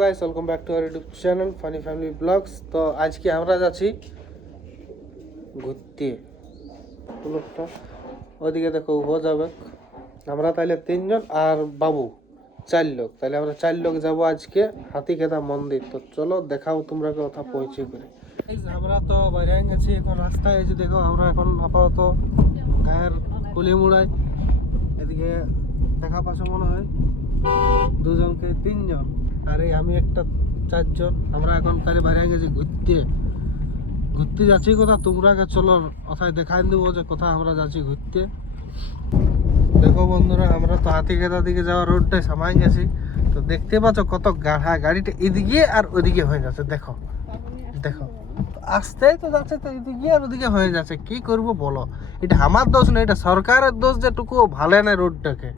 Guys, welcome back to our YouTube channel funny family vlogs. তো আজকে আমরা যাচ্ছি ঘুরতে। লোকটা ওইদিকে দেখো ও যাবে। আমরা তাইলে 3 জন আর বাবু 4 লোক, তাহলে আমরা 4 লোক যাবো আজকে হাতিখেদা মন্দির। তো চলো দেখাও তোমরা কথা পৌঁছে করে। আমরা তো বাইরে গেছি, এখন রাস্তায় এসে দেখো আমরা এখন আপাতত গায়ের কুলিমুড়ায় এদিকে দেখা পাচ্ছ মনে হয় দুজনকে 3 জন, আরে আমি একটা 4 জন। আমরা এখন তাহলে বাইরে গেছি ঘুরতে যাচ্ছি। কোথা তোমরা চলো কোথায় দেখাই দেবো যে কোথায় আমরা যাচ্ছি ঘুরতে। দেখো বন্ধুরা, আমরা তো হাতিখেদা দিকে যাওয়ার রোডটাই সামাই গেছি। তো দেখতে পাচ্ছ কত গাড়িটা এদিকে আর ওদিকে হয়ে যাচ্ছে। দেখো দেখো আসতেই তো যাচ্ছে, তো এদিকে আর ওদিকে হয়ে যাচ্ছে। কি করব বলো? এটা আমার দোষ না, এটা সরকারের দোষ যেটুকু ভালো না রোডটাকে।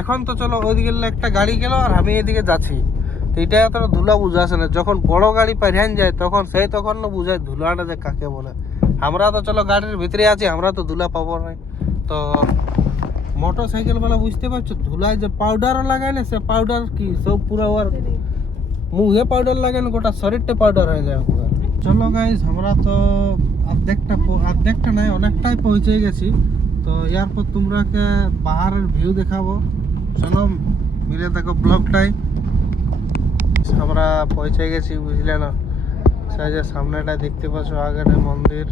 এখন তো চলো ওইদিকে একটা গাড়ি গেল আর আমি এদিকে যাচ্ছি। তো এটা এত ধুলা বুঝাচ্ছে না, যখন বড় গাড়ি পারিয়ান যায় তখন তখন না বুঝায় ধুলাটা যে কাকে বলে। আমরা তো চলো গাড়ির ভিতরে আছি, আমরা তো ধুলা পাবো না। তো মোটর সাইকেল বেলা বুঝতে পারছো ধুলায় যে পাউডারও লাগায় না, সে পাউডার কি সব পুরো আর মুখে পাউডার লাগে না, গোটা শরীরটা পাউডার হয়ে যায় পুরো। চলো গাইস, আমরা তো অর্ধেকটা নাই অনেকটাই পৌঁছে গেছি। তো এরপর তোমরাকে পাহাড়ের ভিউ দেখাবো। চলো মিলে দেখো ব্লগটাই। আমরা পৌঁছে গেছি, বুঝলে না? সেই যে সামনেটা দেখতে পাচ্ছ আগের মন্দির।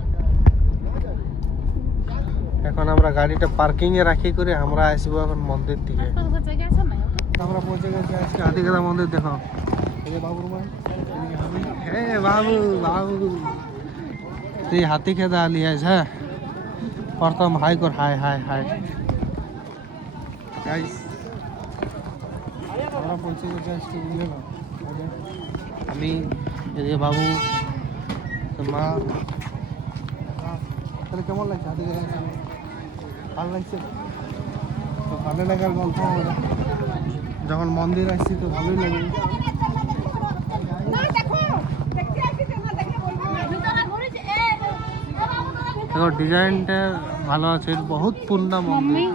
এখন আমরা গাড়িটা পার্কিং এ রাখি করে আমরা আসবো এখন মন্দির দিকে। আমরা পৌঁছে গেছি আজকে হাতিখেদা মন্দির। দেখো বাবুর মা, হ্যাঁ বাবু বাবু তুই হাতিখেদা আলিয়াস। হ্যাঁ প্রথম হাই কর, হাই হাই হাই গাইস। আমরা পৌঁছে গেছি আজকে, বুঝলে না? আমি এদিকে বাবু মা। তাহলে কেমন লাগছে হাতিখেদা? ভালো লাগছে তো? ভালো লাগার গল্প আমরা যখন মন্দির আসছি তো ভালোই লাগবে। দেখো ডিজাইনটা ভালো আছে, বহুত পুরনা মন্দির।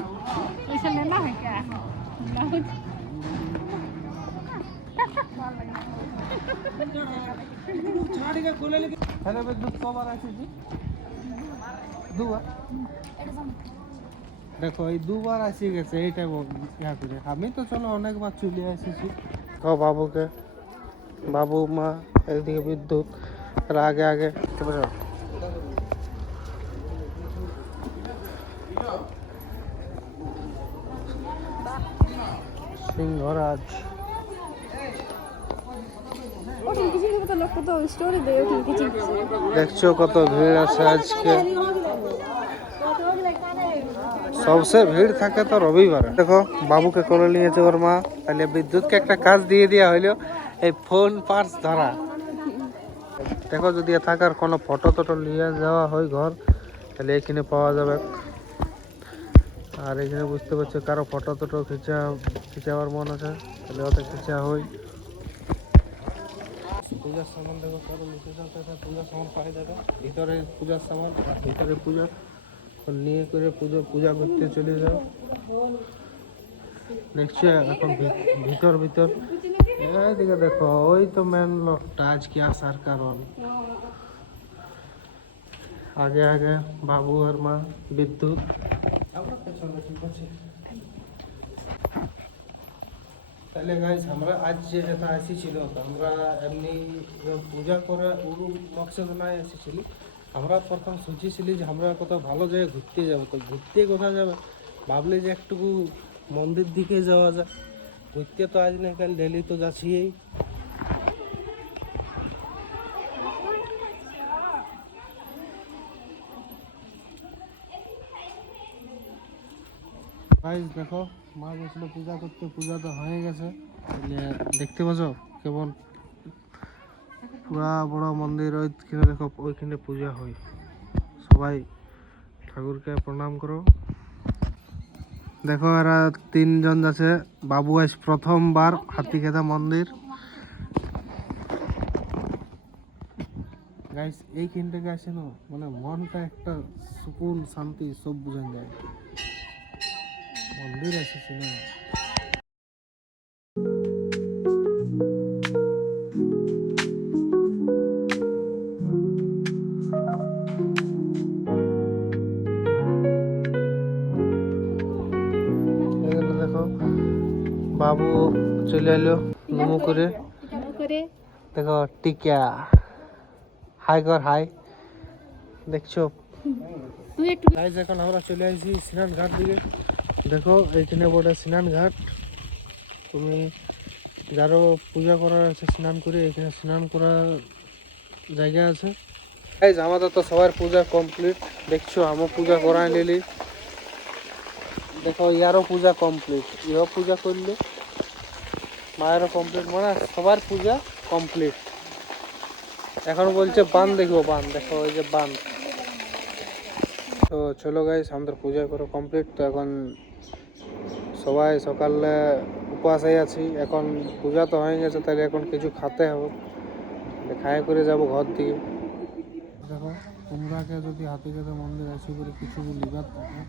দেখো এই দুবার আসি গেছে এইটা ইয়া করে। আমি তো চলো অনেকবার চলে এসেছি। ও বাবুকে, বাবু মা একদিকে বিদ্যুৎ আর আগে আগে সিংহরাজ। দেখছো কত ভিড় আছে আজকে। সবসে ভিড় থাকে তো রবিবারে। দেখো বাবুকে কোলে নিয়েছে ওর মা, তাহলে বিদ্যুৎকে একটা কাজ দিয়ে দেওয়া হইলো, এই ফোন পার্স ধরা। দেখো যদি থাকার কোনো ফটো টটো নিয়ে যাওয়া হয় ঘর, তাহলে এখানে পাওয়া যাবে। আর এখানে বুঝতে পারছো কারো ফটো টটো খিচাবার মন আছে, তাহলে ওতে খিচা হয়। পূজার সামান দেখো, কারো নিচে চলতে পূজার সামান পাওয়া যাবে। ভিতরে পূজার সামান, ভিতরে পূজা নিয়ে করে পূজা করতে চলে যাও। দেখছো এখন ভিতর এইদিকে দেখো, ওই তো মেন লোকটা আজকে আসার কারণ। আগে আগে বাবু আর মা বিদ্যুৎ। তাহলে গাইস আমরা আজ যে এটা এসেছিল, তো আমরা এমনি পূজা করে মকসদ না এসেছিলি। আমরা প্রথম সোচেছিলি যে আমরা কোথাও ভালো জায়গায় ঘুরতে যাবো। তো ঘুরতে কোথায় যাবে ভাবলি যে একটুকু মন্দির দিকে যাওয়া যায়। ঘুরতে তো আজ না কাল ডেলি তো যাচ্ছি। গাইস দেখো মা গেছিল পূজা করতে, পূজা তো হয়ে গেছে। দেখতে পাচ্ছ কেমন পুরা বড় মন্দির। ওইখানে দেখো, ওইখানে পূজা হয়। সবাই ঠাকুরকে প্রণাম করো। দেখো এরা 3 জন যাচ্ছে। বাবু আজ প্রথমবার হাতিখেদা মন্দির। গাইস এইখান থেকে আসে না, মানে মনটা একটা সুকুন শান্তি সব বুঝান যায়। মন্দির এসেছি না। চলে এলো মোমো করে। দেখো টিকা হাই কর হাই, দেখছো গাইস এখন আমরা চলে আসছি স্নান ঘাট দিকে। দেখো এইখানে বড় স্নান ঘাট, তুমি যারও পূজা করার আছে স্নান করে এখানে স্নান করার জায়গা আছে। গাইস আমাদের তো সবার পূজা কমপ্লিট, দেখছো আমার পূজা করাই নিলি। দেখো ইয়ারও পূজা কমপ্লিট, ইও পূজা করলে মায়েরও কমপ্লিট, মানে সবার পূজা কমপ্লিট। এখন বলছে বান দেখবো, বান দেখো ওই যে বান। তো চলো গাইস আমাদের পূজা করে কমপ্লিট। তো এখন সবাই সকালে উপবাসে আছি, এখন পূজা তো হয়ে গেছে, তাহলে এখন কিছু খেতে হবে, খাই করে যাব ঘর দিকে। দেখো তোমরাকে যদি হাতিকেতে মন্দির আসি করে কিছু লিবার থাকে,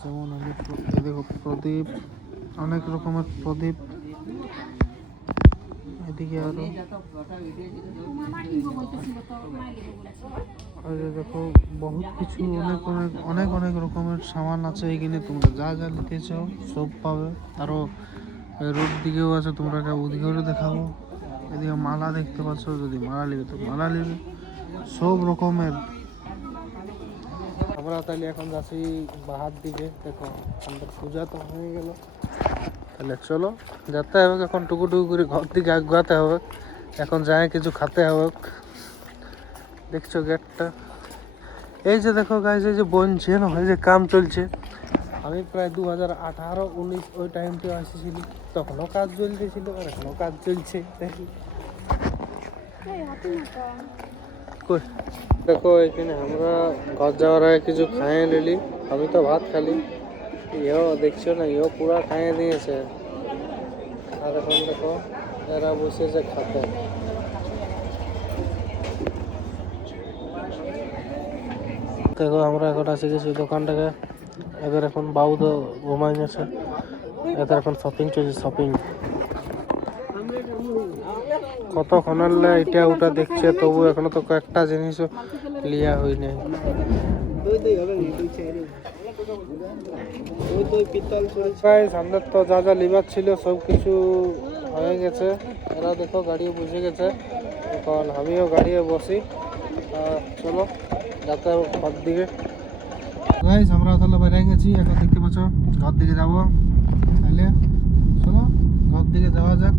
যেমন হলে দেখো প্রদীপ, অনেক রকমের প্রদীপ, এদিকে আরো দেখো বহুত কিছু, অনেক অনেক অনেক অনেক রকমের সামান আছে এখানে। তোমরা যা যা নিতে চাও সব পাবে। আরো রোড দিকেও আছে, তোমরা ওদিকেও দেখাবো। এদিকে মালা দেখতে পাচ্ছ, যদি মালা নেবে তো মালা নেবে, সব রকমের। আমরা তাহলে এখন যাচ্ছি বাহার দিকে। দেখো আমাদের পূজা তো হয়ে গেল, তাহলে চলো যেতে হবে এখন, টুকু করে ঘর দিকে আগাতে হবে। এখন যায় কিছু খেতে হবে। দেখছো গেটটা, এই যে দেখো গাইস, এই যে বনছে না, এই যে কাম চলছে। আমি প্রায় 2018-19 ওই টাইমটা আসেছিলি, তখনও কাজ চলতেছিল আর এখনও কাজ চলছে। দেখি দেখো এখানে আমরা ঘর যাওয়ার আগে কিছু খাইয়ে নিলি। আমি তো ভাত খালি, ইও দেখছো না, ইও পুরা খাইয়ে দিয়েছে। আর এখন দেখো এরা বসেছে খাতে। দেখো আমরা এখন আসে গেছি দোকানটাকে। এদের এখন বাবু তো ঘুমাই গেছে, এদের এখন শপিং চলছে, শপিং। কতক্ষণ এটা ওটা দেখছে, তবু এখনো তো কয়েকটা জিনিসও লিয়া হই নাই। আমাদের তো যা যা লিবার ছিল সব কিছু হয়ে গেছে। এরা দেখো গাড়িও বুঝে গেছে, এখন আমিও গাড়িও বসি। চলো যাতে ঘর দিকে। গাইস আমরা তাহলে বাইরে গেছি, এখন দেখতে পাচ্ছ ঘর দিকে যাবো। তাহলে চলো ঘর দিকে যাওয়া যাক।